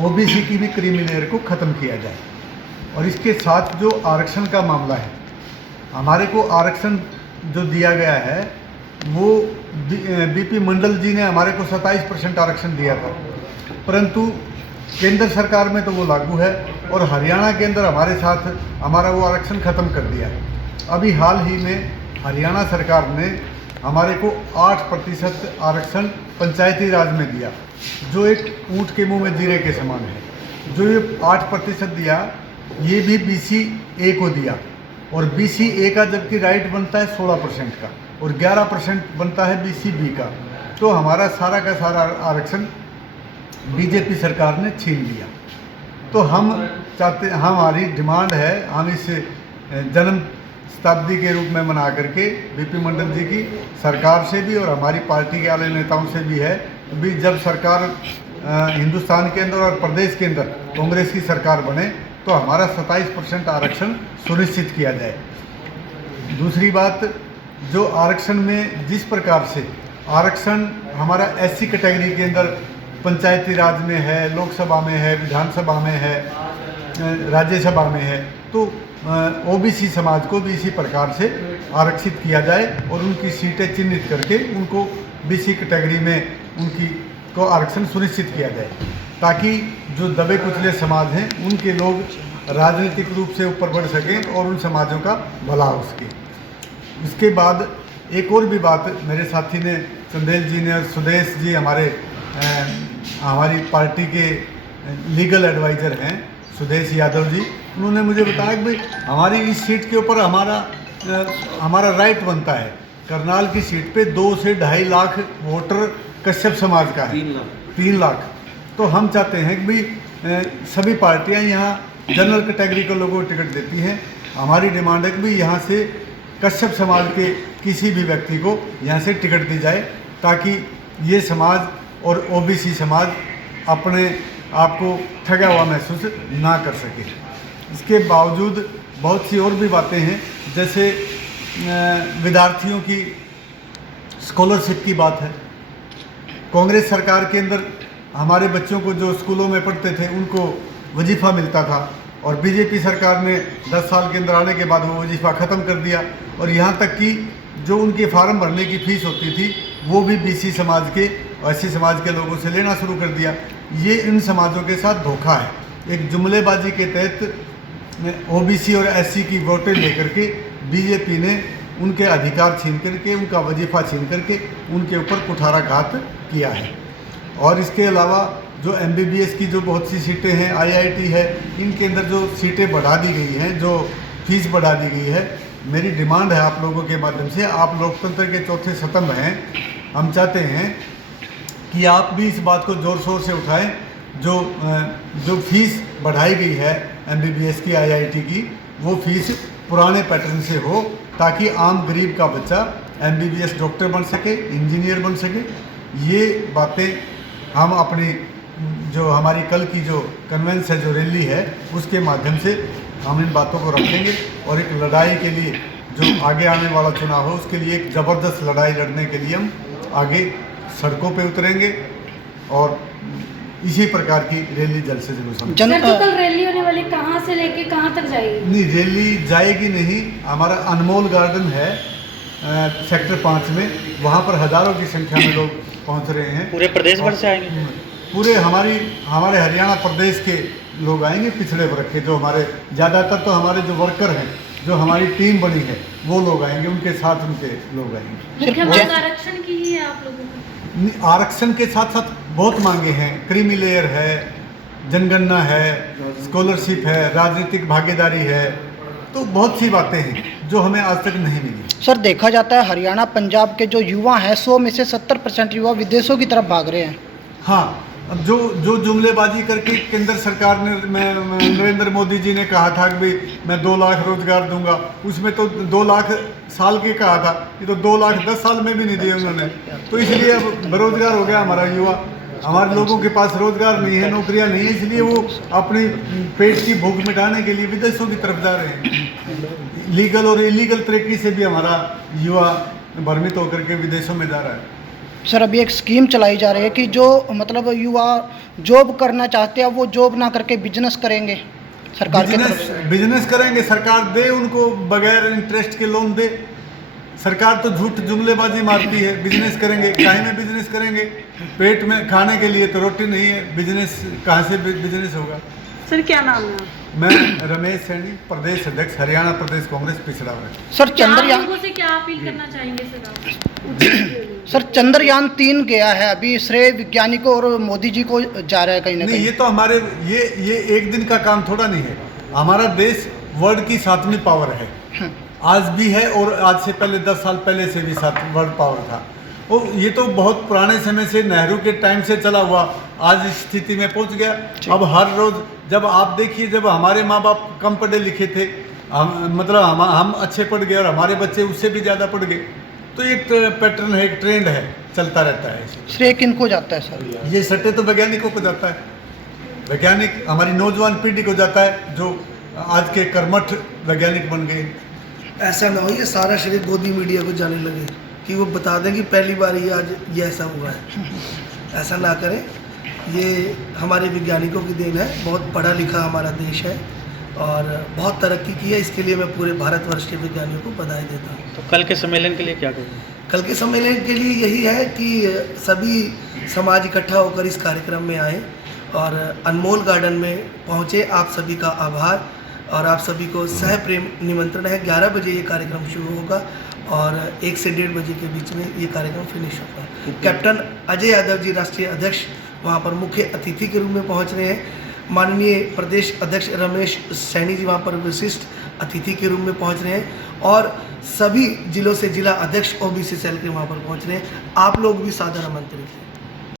OBC की भी creamy layer को ख़त्म किया जाए। और इसके साथ जो आरक्षण का मामला है, हमारे को आरक्षण जो दिया गया है वो बीपी मंडल जी ने हमारे को 27% आरक्षण दिया था, परंतु केंद्र सरकार में तो वो लागू है और हरियाणा के अंदर हमारे साथ हमारा वो आरक्षण ख़त्म कर दिया है। अभी हाल ही में हरियाणा सरकार ने हमारे को 8% आरक्षण पंचायती राज में दिया, जो एक ऊँट के मुंह में जीरे के समान है। जो ये 8% दिया, ये भी BC-A को दिया, और BC-A का जबकि राइट बनता है 16% का और 11% बनता है BC-B का। तो हमारा सारा का सारा आरक्षण बीजेपी सरकार ने छीन लिया। तो हम चाहते, हमारी डिमांड है, हम इस जन्म शताब्दी के रूप में मना करके बीपी मंडल जी की सरकार से भी और हमारी पार्टी के वाले नेताओं से भी है भी जब सरकार हिंदुस्तान के अंदर और प्रदेश के अंदर कांग्रेस की सरकार बने तो हमारा 27% आरक्षण सुनिश्चित किया जाए। दूसरी बात, जो आरक्षण में जिस प्रकार से आरक्षण हमारा SC कैटेगरी के अंदर पंचायती राज में है, लोकसभा में है, विधानसभा में है, राज्यसभा में है, तो OBC समाज को भी इसी प्रकार से आरक्षित किया जाए और उनकी सीटें चिन्हित करके उनको BC कैटेगरी में उनकी को आरक्षण सुनिश्चित किया जाए, ताकि जो दबे कुचले समाज हैं उनके लोग राजनीतिक रूप से ऊपर बढ़ सकें और उन समाजों का भला हो सके। इसके बाद एक और भी बात मेरे साथी ने, चंदेल जी ने और सुदेश जी हमारी पार्टी के लीगल एडवाइज़र हैं सुदेश यादव जी, उन्होंने मुझे बताया कि भाई हमारी इस सीट के ऊपर हमारा राइट बनता है। करनाल की सीट पे 2 से 2.5 लाख वोटर कश्यप समाज का है, 3 लाख। तो हम चाहते हैं कि भाई सभी पार्टियां यहाँ जनरल कैटेगरी के लोगों को टिकट देती हैं। हमारी डिमांड है कि भाई यहाँ से कश्यप समाज के किसी भी व्यक्ति को यहाँ से टिकट दी जाए, ताकि ये समाज और OBC समाज अपने आप को ठगा हुआ महसूस ना कर सके। इसके बावजूद बहुत सी और भी बातें हैं, जैसे विद्यार्थियों की स्कॉलरशिप की बात है। कांग्रेस सरकार के अंदर हमारे बच्चों को जो स्कूलों में पढ़ते थे उनको वजीफ़ा मिलता था, और बीजेपी सरकार ने 10 साल के अंदर आने के बाद वो वजीफ़ा ख़त्म कर दिया, और यहाँ तक कि जो उनके फार्म भरने की फ़ीस होती थी वो भी BC समाज के और SC समाज के लोगों से लेना शुरू कर दिया। ये इन समाजों के साथ धोखा है। एक जुमलेबाजी के तहत OBC और SC की वोटें लेकर के बीजेपी ने उनके अधिकार छीन करके, उनका वजीफ़ा छीन करके उनके ऊपर कुठाराघात किया है। और इसके अलावा जो MBBS की जो बहुत सी सीटें हैं, IIT है, इनके अंदर जो सीटें बढ़ा दी गई हैं, जो फीस बढ़ा दी गई है, मेरी डिमांड है आप लोगों के माध्यम से, आप लोकतंत्र के चौथे स्तंभ हैं, हम चाहते हैं कि आप भी इस बात को ज़ोर शोर से उठाएं। जो फीस बढ़ाई गई है MBBS की, IIT की, वो फीस पुराने पैटर्न से हो, ताकि आम गरीब का बच्चा MBBS डॉक्टर बन सके, इंजीनियर बन सके। ये बातें हम अपनी जो हमारी कल की जो कन्वेंस है, जो रैली है, उसके माध्यम से हम इन बातों को रखेंगे, और एक लड़ाई के लिए जो आगे आने वाला चुनाव हो उसके लिए एक ज़बरदस्त लड़ाई लड़ने के लिए हम आगे सड़कों पे उतरेंगे, और इसी प्रकार की रैली जल्द से जल्द तो कल रैली होने वाली, कहाँ से लेके कहाँ तक जाएगी? नहीं, रैली जाएगी नहीं। हमारा अनमोल गार्डन है सेक्टर 5 में, वहाँ पर हज़ारों की संख्या में लोग पहुँच रहे हैं। पूरे प्रदेश भर से आएंगे? पूरे हमारे हरियाणा प्रदेश के लोग आएंगे, पिछड़े वर्ग के, जो हमारे ज़्यादातर तो हमारे जो वर्कर हैं, जो हमारी टीम बनी है, वो लोग आएंगे, उनके साथ उनके लोग आएंगे। मुख्य मांग आरक्षण की ही है आप लोगों को? आरक्षण के साथ साथ बहुत मांगे हैं, क्रीमी लेयर है, जनगणना है, स्कॉलरशिप है, राजनीतिक भागीदारी है, तो बहुत सी बातें हैं जो हमें आज तक नहीं मिली। सर, देखा जाता है हरियाणा पंजाब के जो युवा हैं 100 में से 70% युवा विदेशों की तरफ भाग रहे हैं। हाँ, अब जो जुमलेबाजी करके केंद्र सरकार ने, नरेंद्र मोदी जी ने कहा था कि भाई मैं 2 लाख रोजगार दूंगा, उसमें तो 2 लाख साल के कहा था, ये तो 2 लाख 10 साल में भी नहीं दिए उन्होंने। तो इसलिए अब बेरोजगार हो गया हमारा युवा, हमारे लोगों के पास रोजगार नहीं है, नौकरियां नहीं है, इसलिए वो अपनी पेट की भूख मिटाने के लिए विदेशों की तरफ जा रहे हैं। लीगल और इलीगल तरीके से भी हमारा युवा भ्रमित होकर के विदेशों में जा रहा है। सर अभी एक स्कीम चलाई जा रही है कि जो मतलब युवा जॉब करना चाहते हैं वो जॉब ना करके बिजनेस करेंगे सरकार की तरफ से। बिजनेस करेंगे, सरकार दे उनको बगैर इंटरेस्ट के लोन दे। सरकार तो झूठ जुमलेबाजी मारती है। बिजनेस करेंगे, काहे में बिजनेस करेंगे? पेट में खाने के लिए तो रोटी नहीं है, बिजनेस कहाँ से बिजनेस होगा? सर क्या नाम है आप? मैं रमेश सैनी, प्रदेश अध्यक्ष, हरियाणा प्रदेश कांग्रेस पिछड़ा वर्ग। सर क्या आप चंद्रयान लोगों से क्या अपील करना चाहेंगे सर? सर चंद्रयान 3 गया है, अभी श्रेय वैज्ञानिकों और मोदी जी को जा रहा है कहीं ना नहीं, कहीं। ये तो हमारे ये एक दिन का काम थोड़ा नहीं है। हमारा देश वर्ल्ड की 7वीं पावर है, आज भी है और आज से पहले 10 साल पहले से भी 7 वर्ल्ड पावर था। और ये तो बहुत पुराने समय से नेहरू के टाइम से चला हुआ, आज इस स्थिति में पहुंच गया। अब हर रोज जब आप देखिए, जब हमारे माँ बाप कम पढ़े लिखे थे, मतलब हम अच्छे पढ़ गए और हमारे बच्चे उससे भी ज़्यादा पढ़ गए, तो एक पैटर्न है, एक ट्रेंड है, चलता रहता है। श्रेय किनको जाता है सर? ये सट्टे तो वैज्ञानिकों को जाता है। वैज्ञानिक हमारी नौजवान पीढ़ी को जाता है, जो आज के कर्मठ वैज्ञानिक बन गए। ऐसा ना हो ये सारा श्रेय गोदी मीडिया को जाने लगे कि वो बता दें कि पहली बार ही आज ये ऐसा हुआ है। ऐसा ना करें, ये हमारे वैज्ञानिकों की देन है। बहुत पढ़ा लिखा हमारा देश है और बहुत तरक्की की है, इसके लिए मैं पूरे भारतवर्ष के वैज्ञानिकों को बधाई देता हूँ। तो कल के सम्मेलन के लिए क्या करेंगे? कल के सम्मेलन के लिए यही है कि सभी समाज इकट्ठा होकर इस कार्यक्रम में आए और अनमोल गार्डन में पहुँचे। आप सभी का आभार और आप सभी को सह प्रेम निमंत्रण है। 11 बजे ये कार्यक्रम शुरू होगा और 1 से 1:30 बजे के बीच में ये कार्यक्रम फिनिश होगा। कैप्टन अजय यादव जी राष्ट्रीय अध्यक्ष वहाँ पर मुख्य अतिथि के रूप में पहुँच रहे हैं। माननीय प्रदेश अध्यक्ष रमेश सैनी जी वहाँ पर विशिष्ट अतिथि के रूप में पहुँच रहे हैं और सभी जिलों से जिला अध्यक्ष OBC सेल के वहाँ पर पहुँच रहे हैं। आप लोग भी सादर आमंत्रित हैं।